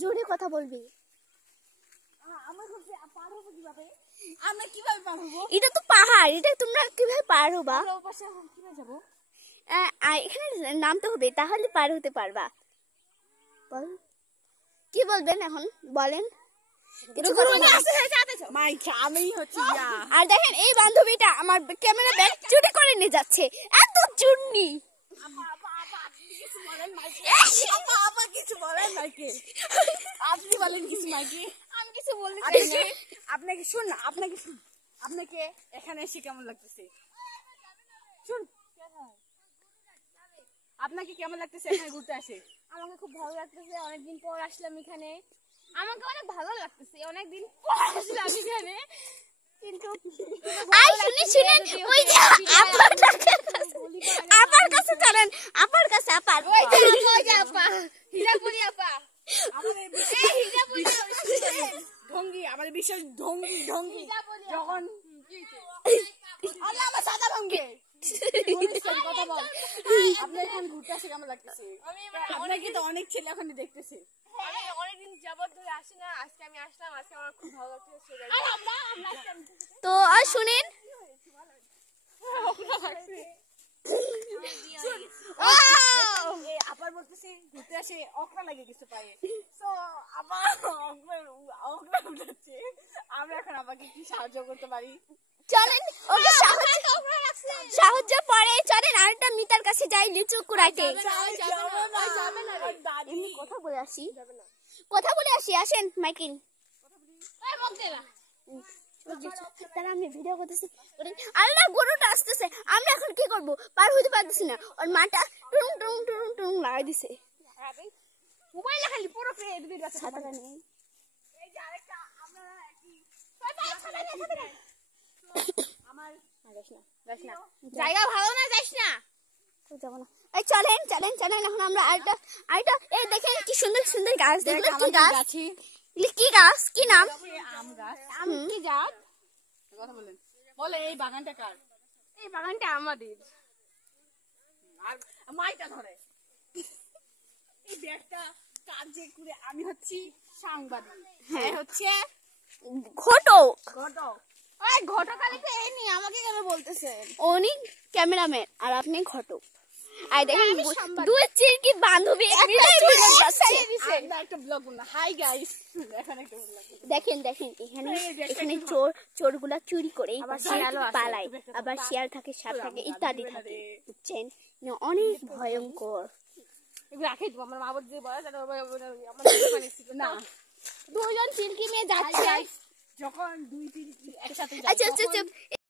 জোরে কথা বলবি। আমরা কিভাবে পার হবো? এটা তো পাহাড়, এটা তোমরা কিভাবে পার হবা? ওপাশে এখন কিভাবে যাবো? এখানে নামতে হবে, তাহলে পার হতে পারবা। বল কি বলবেন এখন, বলেন কিছু কথা বলেন। আর দেখেন এই বান্ধবীটা আমার ক্যামেরা ব্যাগ চুরি করে নিয়ে যাচ্ছে, এত চুন্নি। আপনি বলেন কিছু নাকি? আমি কিছু বলতে চাই না। আপনাকে আপনাকে এখানে এসে কেমন লাগতেছে? শুন, আপনাকে কেমন লাগতেছে এখানে ঘুরতে আসে? আমাকে খুব ভালো লাগতেছে, অনেকদিন পর আসলাম এখানে। আমাকে অনেক ভালো লাগতেছে, অনেকদিন পর আসলাম এখানে। কিন্তু শুনেন ওই যে আপার কাছে চলেন, আপার কাছে আপার ওই যে আপা, হীরাপুরি আপা, আমাদের ঢঙ্গি, আমাদের বিশেষ ঢঙ্গি যখন আল্লাহ আমার সাদা ভঙ্গে কথা বল। আপনার এখন ঘুরতে আসে কেমন লাগতেছে? আপনাকে তো অনেক ছেলে এখন দেখতেছে। আমি অনেকদিন যাবত ধরে আসি না, আজকে আমি আসলাম, আজকে আমার খুব ভালো লাগতেছে। তো আর শুনেন আবার বলতেছি ঘুরতে আসে অকরা লাগে কিছু পায়ে, তো আবার অকরা উঠাচ্ছে। আমরা এখন আমাকে কি সাহায্য করতে পারি? চলেন ওকে সাহায্য পরে চলেন আরেকটা মিতার কাছে যাই লিচু কুড়াইতে। এমনি কথা বলে আসি, আসেন মাইকিন। তারা আমি ভিডিও করতেছি, আল্লাহ গরুটা আসতেছে, আমরা এখন কি করবো? পার হইতে পারতেছি না, ওর মাটা টুং টুং টুং টুং লাগাই দিছে। মোবাইল খালি পুরো ছাতাটা নেই। জায়গা ভালো না, যাইস না। যাবো না, এই চলেন চলেন চলেন। এখন আমরা আরেকটা এই দেখেন কি সুন্দর সুন্দর গাছ, দেখলেন কি গাছ? কি গাছ, কি নাম? আম গাছ। কি জাত? কথা বলেন, বলে এই বাগানটা কার? এই বাগানটা আমাদের। আর মাইটা ধরে এই ব্যাগটা কার যে করে? আমি হচ্ছি সাংবাদিক, হ্যাঁ হচ্ছে ঘটক। ওই ঘটকালিকে এই নি আমাকে কেন বলতেছেন? উনি ক্যামেরাম্যান আর আপনি ঘটক। আর দেখেন দুই চিরকি বান্ধবী একটা ব্লগ না। হাই গাইস, এখন একটা ব্লগ দেখেন এখানে চোরগুলা চুরি করে পালায়, আবার শিয়াল থাকে, সাপ থাকে, ইত্যাদি থাকে, বুঝছেন? অনেক ভয়ঙ্কর। এগুলো রাখে দিব আমার মা বলে যে বলা জানো না, দুইজন চিরকি নিয়ে যাচ্ছে যখন দুই তিন একসাথে আচ্ছা